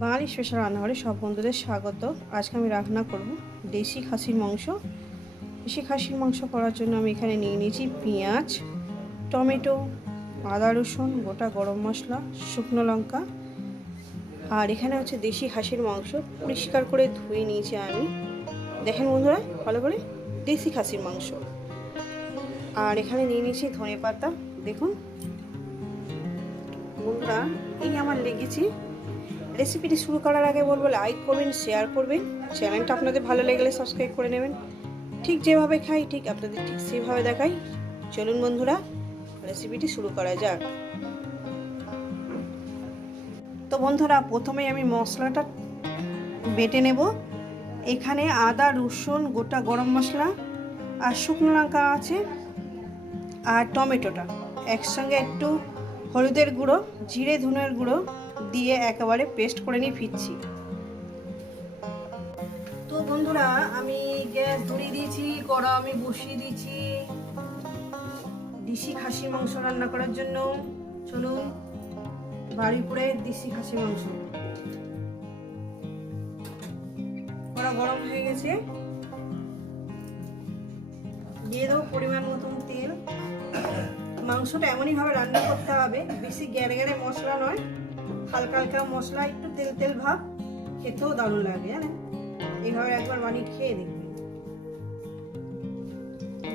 বাঙালি special রান্নাঘরে সব বন্ধুদের স্বাগত। আজকে আমি রান্না করব দেশি খাসির মাংস। দেশি খাসির মাংস করার জন্য আমি এখানে নিয়ে নিয়েছি পেঁয়াজ, টমেটো, আদা রসুন, গোটা গরম মশলা, শুকনো লঙ্কা। আর এখানে হচ্ছে দেশি খাসির মাংস পরিষ্কার করে ধুয়ে নিয়েছি আমি। দেখেন বন্ধুরা, ভালো করে দেশি খাসির মাংস। আর এখানে নিয়ে নিয়েছি ধনে পাতা দেখুন, বন্ধুরা, এই আমার লেগেছে রেসিপিটি শুরু করার আগে বলব লাইক করবেন শেয়ার করবেন। চ্যানেলটা আপনাদের ভালো লাগলে সাবস্ক্রাইব করে নেবেন। ঠিক যেভাবে খাই, ঠিক আপনাদের ঠিক সেভাবে দেখাই। চলুন বন্ধুরা, রেসিপিটি শুরু করা যাক। তো বন্ধুরা প্রথমে আমি মশলাটা বেটে নেব। এখানে আদা, রসুন, গোটা গরম মশলা আর শুকনো লঙ্কা আছে আর টমেটোটা। একসঙ্গে একটু হলুদের গুঁড়ো, জিরে, ধনের গুঁড়ো দিয়ে একেবারে পেস্ট করে নিয়ে ফিরছি। তো বন্ধুরা, আমি গ্যাস ধরিয়ে দিয়েছি, কড়া আমি বসিয়ে দিয়েছি। দেশি খাসি মাংস রান্না করার জন্য। চলুন, বাড়িপুরে দেশি খাসি মাংস। কড়া গরম হয়ে গেছে। দিয়ে দেবো পরিমাণ মতন তেল। মাংসটা এমনইভাবে রান্না করতে হবে, বেশি গ্যারে গ্যারে মশলা নয়। হালকা হালকা মশলা, একটু তেল তেল ভাব, খেতেও দারুণ লাগে, জানেন? এইভাবে একবার বানিয়ে খেয়ে দেখবেন।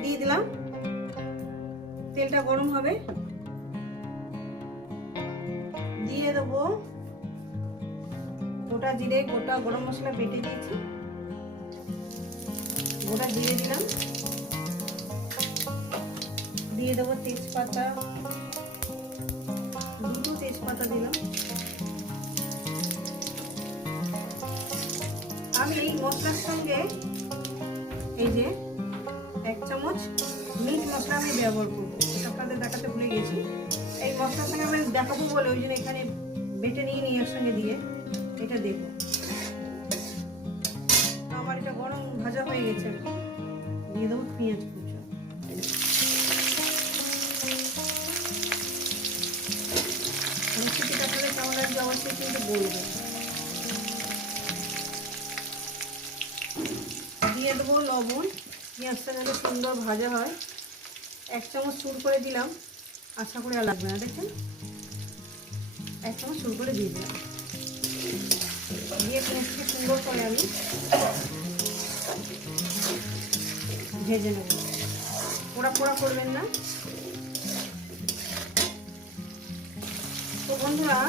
দিয়ে দিলাম। তেলটা গরম হবে। দিয়ে দেবো গোটা জিরে, গোটা গরম মশলা বেটে দিয়েছি। গোটা জিরে দিলাম। দিয়ে দেবো তেজপাতা। তেজপাতা দিলাম। আমি মশলার সঙ্গে এই যে এক চামচ মিট মশলা আমি ব্যবহার করব। আপনাদের দেখাতে ভুলে গেছি। এই মশলার সঙ্গে আমি দেখাবো বলে ওই জন্য এখানে বেটে নিয়ে নিয়ে এর সঙ্গে দিয়ে এটা দেবো। আমার এটা গরম ভাজা হয়ে গেছে। দিয়ে দেবো পেঁয়াজ রেসিপিটা আপনাদের কেমন লাগবে অবশ্যই কিন্তু বলবেন দিয়ে দেবো লবণ। পেঁয়াজটা যাতে সুন্দর ভাজা হয়। এক চামচ চুর করে দিলাম। আশা করে আর লাগবে না, দেখেন। এক চামচ চুর করে দিয়ে দিলাম। দিয়ে পেঁয়াজকে সুন্দর করে আমি ভেজে নেব। পোড়া পোড়া করবেন না। বন্ধুরা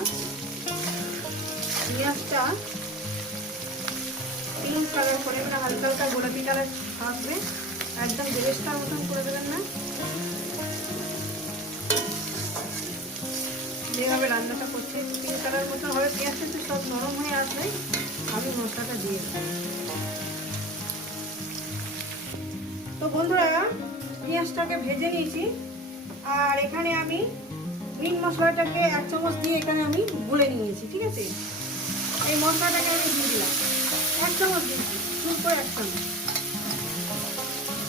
পেঁয়াজটা পিঙ্ক কালার করে মানে হালকা হালকা গোলাপি কালার থাকবে, একদম বেরেস্তার মতন করে দেবেন না। যেভাবে রান্নাটা করছে পিঙ্ক কালার মতন হবে। পেঁয়াজটা তো সব নরম হয়ে আসবে আমি মশলাটা দিয়ে তো বন্ধুরা, পেঁয়াজটাকে ভেজে নিয়েছি। আর এখানে আমি মিট মশলাটাকে এক চামচ দিয়ে এখানে আমি গুলে নিয়েছি, ঠিক আছে? এই মশলাটাকে আমি দিয়ে দিলাম। এক চামচ দিয়েছি শুরু করে এক চামচ।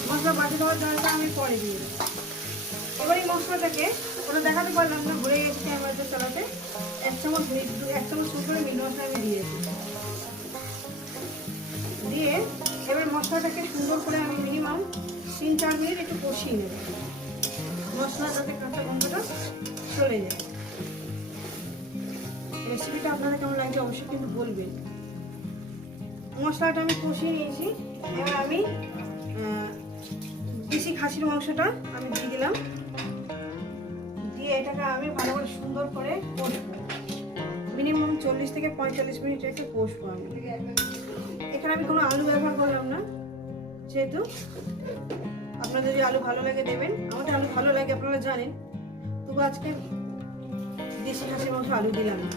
মশলা বাজি দেওয়ার জলটা আমি পরে দিয়ে দেবো এবার এই মশলাটাকে, ওটা দেখাতে পারলাম না, ঘুরে গেছে ক্যামেরাতে, চালাতে। এক চামচ মিট এক চামচ শুরু করে মিট মশলা আমি দিয়েছি। দিয়ে এবার মশলাটাকে সুন্দর করে আমি মিনিমাম তিন চার মিনিট একটু কষিয়ে নেব। মশলাটাতে কাঁচা গন্ধটা চলে যায় রেসিপিটা আপনারা কেমন লাগছে অবশ্যই কিন্তু বলবেন। মশলাটা আমি কষিয়ে নিয়েছি। এবার আমি দেশি খাসির মাংসটা আমি দিয়ে দিলাম। দিয়ে এটাকে আমি ভালো করে সুন্দর করে মিনিমাম চল্লিশ থেকে পঁয়তাল্লিশ মিনিট একটু কষবো আমি। এখানে আমি কোনো আলু ব্যবহার করলাম না। যেহেতু আপনাদের যদি আলু ভালো লাগে দেবেন, আমাদের আলু ভালো লাগে আপনারা জানেন। তবু আজকে দেশি খাসির মাংস আলু দিলাম না।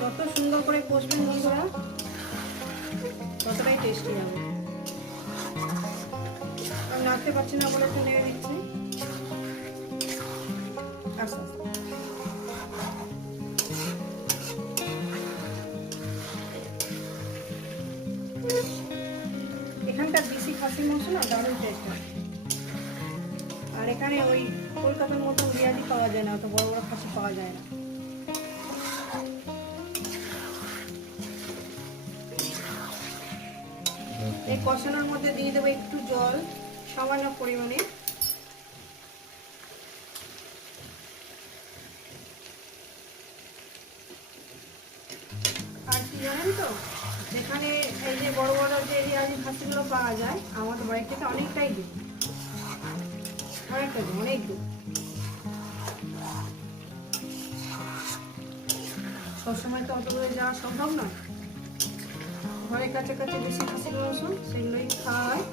যত সুন্দর করে কষবেন বন্ধুরা। ততটাই টেস্টি হবে। আমি নাড়তে পারছি না বলে একটু নেড়ে দিচ্ছি। আস্তে এখানকার দেশি খাসির মাংস না, দারুণ টেস্ট হয়। আর এখানে ওই কলকাতার মতো রিয়াজি পাওয়া যায় না, অত বড় বড় খাসি পাওয়া যায় না। এই কষানোর মধ্যে দিয়ে দেবো একটু জল, সামান্য পরিমাণে। খাসিগুলো পাওয়া যায়, আমাদের বাড়ি থেকে অনেকটাই দূর। অনেকটা দূর, অনেক দূর। সবসময় তো অত দূরে যাওয়া সম্ভব নয়। ঘরের কাছে কাছে বেশি খাসির মাংস সেগুলোই খাওয়া হয়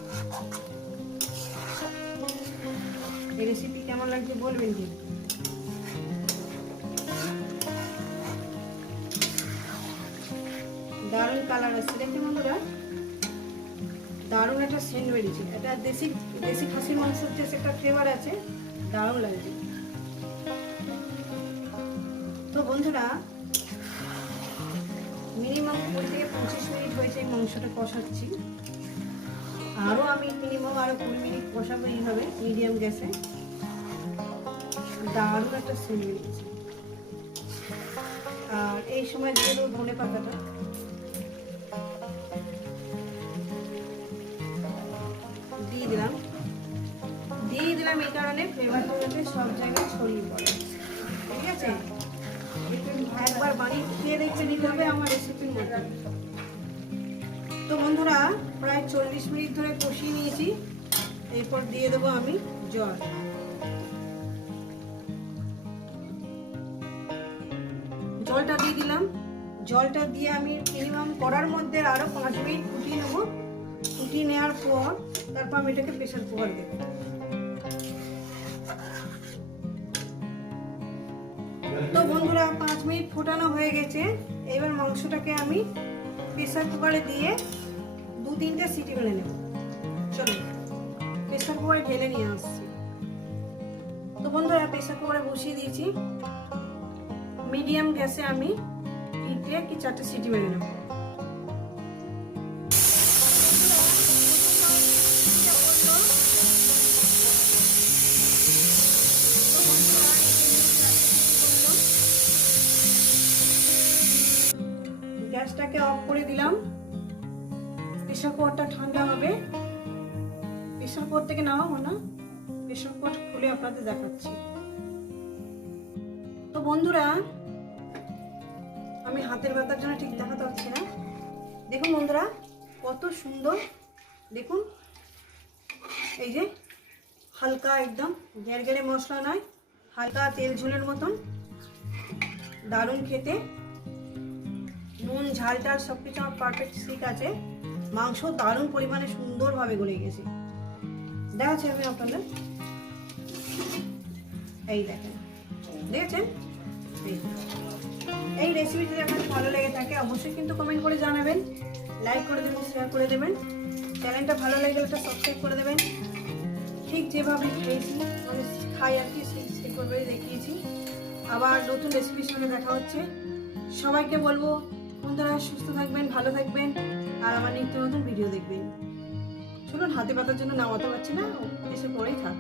এই রেসিপি কেমন লাগছে বলবেন কিন্তু দারুণ কালার আসছে। দেখতে বন্ধুরা দারুণ একটা সেন্ট বেরিয়েছে। এটা দেশি দেশি খাসির মাংসের যে একটা ফ্লেভার আছে, দারুণ লাগছে। তো বন্ধুরা মিনিমাম কুড়ি থেকে পঁচিশ মিনিট হয়েছে এই মাংসটা কষাচ্ছি। আরও আমি মিনিমাম আরও কুড়ি মিনিট কষাবো এইভাবে মিডিয়াম গ্যাসে দারুণ একটা সেন্ট বেরিয়েছে। আর এই সময় দিয়ে দেবো ধনে পাতাটা দিলাম এই কারণে ফ্লেভারটা যাতে সব জায়গায় ছড়িয়ে পড়ে। ঠিক আছে? একবার বাড়ি খেয়ে দেখতে নিতে হবে আমার রেসিপির মতো। তো বন্ধুরা, প্রায় চল্লিশ মিনিট ধরে কষিয়ে নিয়েছি। এরপর দিয়ে দেবো আমি জল। জলটা দিয়ে দিলাম। জলটা দিয়ে আমি মিনিমাম করার মধ্যে আরও পাঁচ মিনিট ফুটিয়ে নেব। ফুটিয়ে নেওয়ার পর তারপর আমি এটাকে প্রেশার কুকার দেবো। তো বন্ধুরা, পাঁচ মিনিট ফোটানো হয়ে গেছে। এবার মাংসটাকে আমি প্রেসার কুকারে দিয়ে দু তিনটে সিটি মেলে নেব। চলো প্রেসার কুকারে ঢেলে নিয়ে আসছি। তো বন্ধুরা প্রেসার কুকারে বসিয়ে দিয়েছি। মিডিয়াম গ্যাসে আমি তিনটে কি চারটে সিটি মেরে নেব। গ্যাসটাকে অফ করে দিলাম। প্রেশার কুকারটা ঠান্ডা হবে। প্রেশার কুকার থেকে নামাবো না। প্রেশার কুকার খুলে আপনাদের দেখাচ্ছি। তো বন্ধুরা, আমি হাতের ব্যথার জন্য ঠিক দেখাতে পারছি না। দেখুন বন্ধুরা, কত সুন্দর। দেখুন, এই যে হালকা একদম গেরগেরে মশলা নয়, হালকা তেল ঝোলের মতন। দারুণ খেতে। নুন, ঝাল টাল সব কিছু আমার পারফেক্ট ঠিক আছে। মাংস দারুণ পরিমাণে সুন্দরভাবে গলে গেছে। দেখাচ্ছি আমি আপনাদের। এই দেখেন। দেখেছেন? এই। এই রেসিপি যদি আপনাদের ভালো লেগে থাকে, অবশ্যই কিন্তু কমেন্ট করে জানাবেন। লাইক করে দেবেন শেয়ার করে দেবেন। চ্যানেলটা ভালো লাগলে একটা সাবস্ক্রাইব করে দেবেন। ঠিক যেভাবে খেয়েছি আমি খাই আর কি সেভাবে দেখিয়েছি। আবার নতুন রেসিপির সঙ্গে দেখা হচ্ছে। সবাইকে বলব বন্ধুরা, সুস্থ থাকবেন, ভালো থাকবেন, আর আমার নিত্য নতুন ভিডিও দেখবেন। চলুন, হাতে পাতার জন্য নামাতে পারছি না, এসে পরেই থাক।